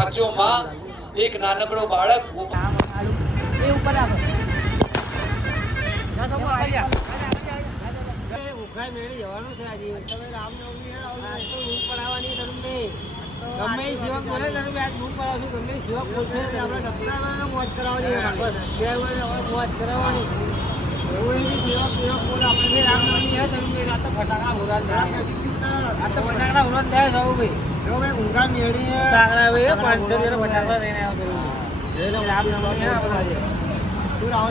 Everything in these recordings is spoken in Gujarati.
રાખજો માં એક નાનકડો બાળક એ ઉપર આવે ઉખાઈ મેળી જવાનું છે આજે તમે રામનવમી ઉપર આવવાની તમને ગમે સેવક બોલે તમે આજ બૂમ પડાવશું ગમે સેવક બોલશે આપણે સબસ્ક્રાઇબરને મોજ કરાવવાની મોજ કરાવવાની એવું એવી સેવક બોલે આપણે રામનવમી છે તમે રાત ફટાકડા ઉડાડ આ તો ફટાકડા ઉડાડ દે જાવ ભાઈ જો ભાઈ ઊંઘા મેળી ફટાકડા ભાઈ 500 જેવા ફટાકડા લઈને આવો રામનવમી છે આપણે શું આવો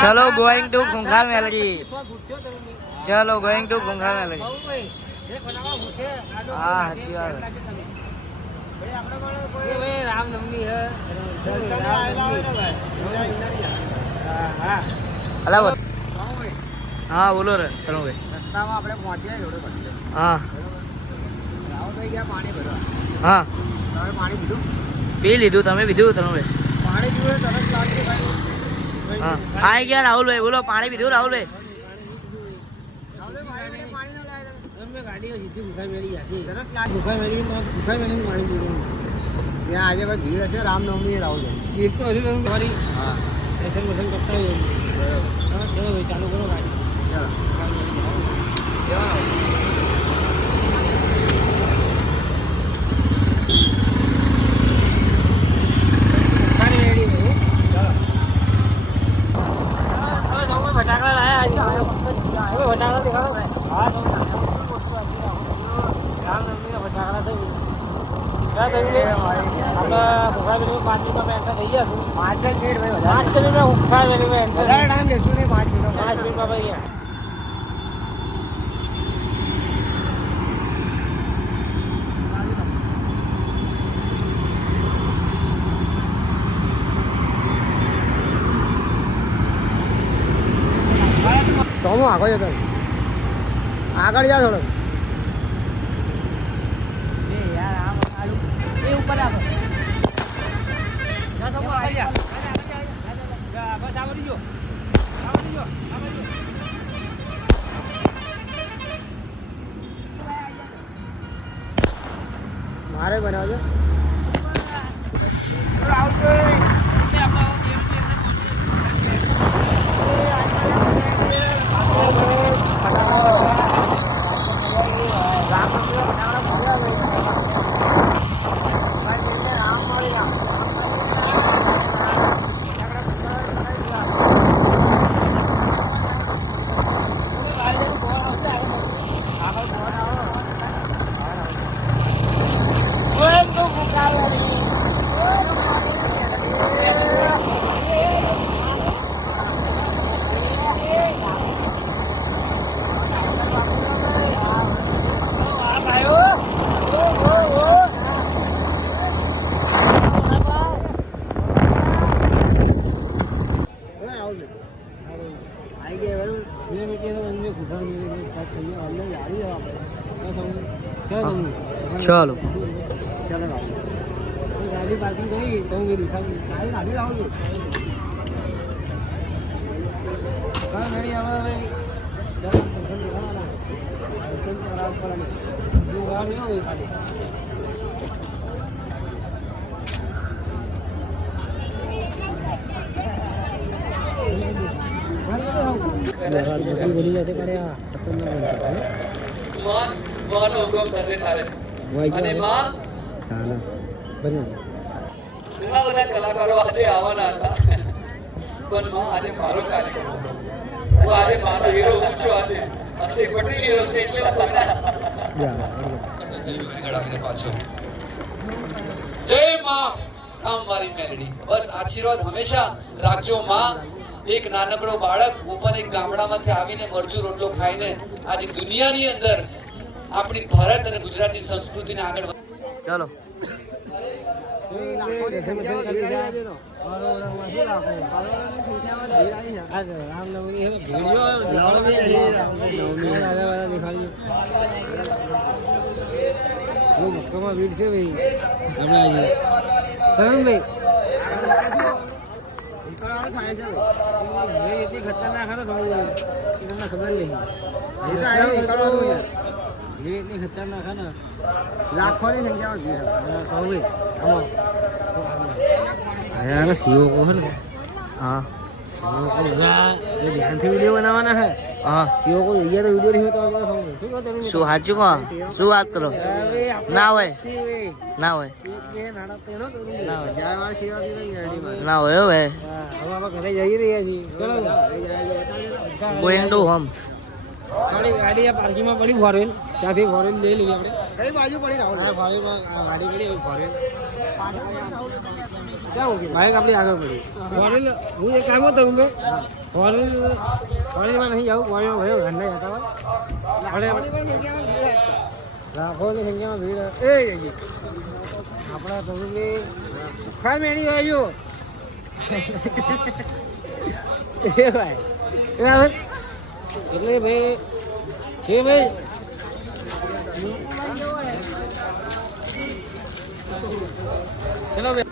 ચલો ગોઈંગ ટુ ખૂંખાર મેલડી ચલો ગોઈંગ ટુ ખૂંખાર મેલડી હા સાચી વાત રામનવમી હા બોલો રે ચલો ભાઈ રસ્તામાં આપણે પહોંચ્યા જોડે પહોંચ્યા હા રાવ થઈ ગયા પાણી ભરવા હા તમે પાણી પીધું પી લીધું તમે પીધું તમે ભાઈ પાણી પીવું તરત લાગે ભાઈ હા આઈ ગયા રાહુલભાઈ બોલો પાણી પીધું રાહુલભાઈ ગાડીઓ સીધી ભૂખા મેળી જશે ભૂખા મેળી પાણી પીવું ત્યાં આજે ભાઈ ભીડ હશે રામનવમી રાહુલભાઈ ભીડ તો હશે તમે તમારી હા સ્ટેશન બસન કરતા હોય બરાબર ચલો ભાઈ ચાલુ કરો ગાડી ફટાકડા લાયા ફટાકડા દેખાડો હા રામનવમી ફટાકડા થઈ પાંચ મિનિટ ઉખા વેલી ટાઈમ લેશું નહીં 5 મિનિટમાં ભાઈ સોમો આગળ જતો આગળ જા થોડો એ ઉપર આવે મારે બનાવજો चलो चलो गाड़ी पार्किंग करी तो मेरी गाड़ी लाओ માનો હુકમ થશે તારે અને માં ચાલો બને ઘણા બધા કલાકારો આજે આવવાના હતા પણ માં આજે મારો કાર્યક્રમ હતો હું આજે મારો હીરો હું છું આજે અક્ષય પટેલ હીરો છે એટલે હું પાછો જય માં આમ મારી મેલડી બસ આશીર્વાદ હંમેશા રાખજો માં એક નાનકડો બાળક ઉપર એક ગામડામાંથી આવીને મરચું રોટલો ખાઈને આજે દુનિયાની અંદર આપણી ભારત અને ગુજરાતી સંસ્કૃતિને આગળ ચલો વીર છે ભાઈ ભાઈ ખતરનાક ખબર નહીં ભીડ એટલી ખતરનાક છે ને લાખોની સંખ્યામાં ભીડ સૌથી આમાં સીઓ કહો છે ને હા સીઓ કો બધા એ ધ્યાનથી વિડીયો બનાવવાના છે હા સીઓ કો અહીંયા તો વિડીયો નહીં હોતો શું કહો તમે શું સાચું કહો શું વાત કરો ના હોય ના હોય ના હોય હવે ઘરે જઈ રહ્યા છીએ ચલો ગોઈંગ ટુ હોમ ગાડી આ પાર્કિંગમાં પડી ફોરેન ત્યાંથી ફોરેન લઈ લઈએ આપણે કઈ બાજુ પડી રાહુલ ફોરેનમાં ગાડી પડી ફોરેન ક્યાં હોગી બાઈક આપણી આગળ પડી ફોરેન હું એક કામ હતો મેં ફોરેનમાં નહીં જાઉં ફોરેન ભયો ઘરના જતા હોય લાખોની સંખ્યામાં ભીડ એ આપણા તરુણની ખા મેળી આવ્યો એ ભાઈ બરાબર એટલે ભાઈ કે ભાઈ ચલો ભાઈ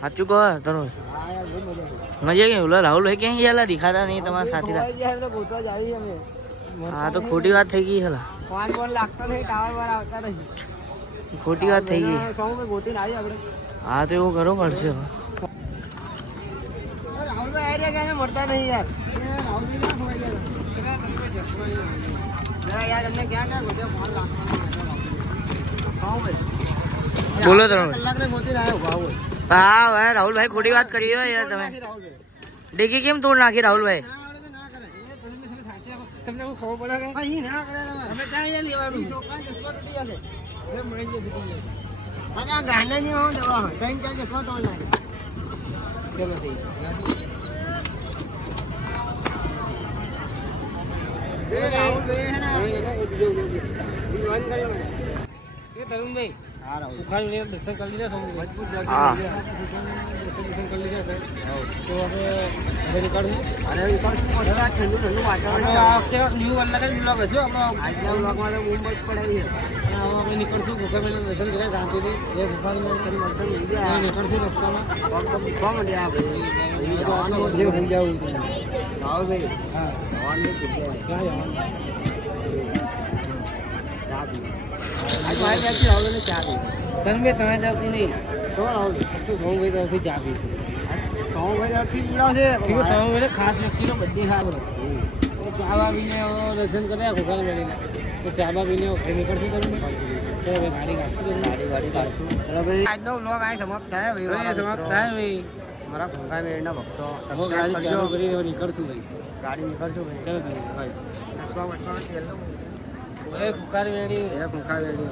સાચું કહો તરુણ મજા કેમ ઓલા રાહુલ ભાઈ ક્યાં ગયેલા દેખાતા નહીં તમારા સાથીદાર હા તો ખોટી વાત થઈ ગઈ હલા ખોટી વાત થઈ ગઈ હા તો એવું કરવું પડશે હવે. મળતા નહીં યાર તમને ક્યાં ક્યાં ફોન લાગતો બોલો તરુણ કલાક ને ગોતી આવ્યો ભાવ હા ભાઈ રાહુલભાઈ ખોટી વાત કરી હોય યાર તમે ડીકી કેમ તોડ નાખી રાહુલભાઈ તમને હું ખબર પડે કે અહીં ના કરે તમે ક્યાં અહીંયા લેવાનું છોકરા ચશ્મા તૂટી જશે એ મળી જશે દાદા ગાંડા ની હું દવા ત્રણ ચાર ચશ્મા તોડ નાખે ચલો થઈ એ રાહુલ ભાઈ હે ના વન કરી મને એ તરુણભાઈ હા રાહુલ ઉખાડી દર્શન કરી લીધા સૌ મજબૂત હા. દર્શન કરી લીધા સર તો હવે હવે નીકળશું અને નીકળશું મોટા ઠંડુ ઠંડુ વાતાવરણ આ વખતે ન્યૂ અલગ જ બ્લોગ હશે આપણો આજના બ્લોગમાં તો મુંબઈ પડાવી છે અને હવે આપણે નીકળશું ગુફામાં દર્શન કર્યા શાંતિથી એ ગુફાનું ફરી દર્શન નીકળશું રસ્તામાં ગુફા મળ્યા આપણે જે હોઈ જાવ રાહુલભાઈ હા જવાનું ક્યાં જવાનું ચા પી આજ મારી ત્યાંથી રાહુલને ચા પી તમે ત્યાંથી નહીં તો રાહુલ તો સોમભાઈ ત્યાંથી ચા પી સોમભાઈ ત્યાંથી પીવડાવશે સોમભાઈ ખાસ વ્યક્તિનો બધી સારો ચા પીને દર્શન કર્યા ખોખા મેળીને તો ચા પીને નીકળશું તમે ચલો ભાઈ ગાડી કાઢશું ગાડી કાઢશું ચલો ભાઈ આજનો વ્લોગ આ સમાપ્ત થાય ભાઈ સમાપ્ત થાય ભાઈ મારા ખોખા મેળીના ભક્તો ગાડી ચાલુ કરી નીકળશું ભાઈ ગાડી નીકળશું ભાઈ ચલો તમે ભાઈ ચશ્મા વસમા તેલ એ ખોખા મેળી એ ખોખા મેળી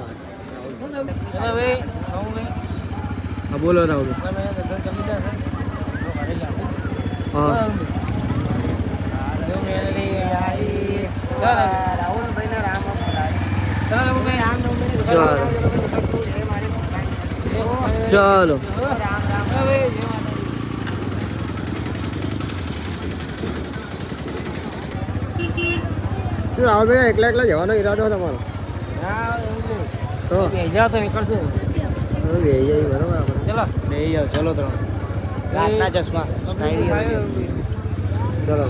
ચલો ભાઈ સોમભાઈ હા બોલો રાહુલ તમે દર્શન કરી લીધા છે તો ગાડી જશે હા રાહુલભાઈ ના રામ રામભાઈ રામનવમી ચાલો રામ રામ ભાઈ શું રાહુલભાઈ એકલા એકલા જવાનો ઈરાદો તમારો તો જાઓ તો નીકળશું બરોબર ચલો બે જાઓ ચલો ત્રણ રાતના ચશ્મા ચલો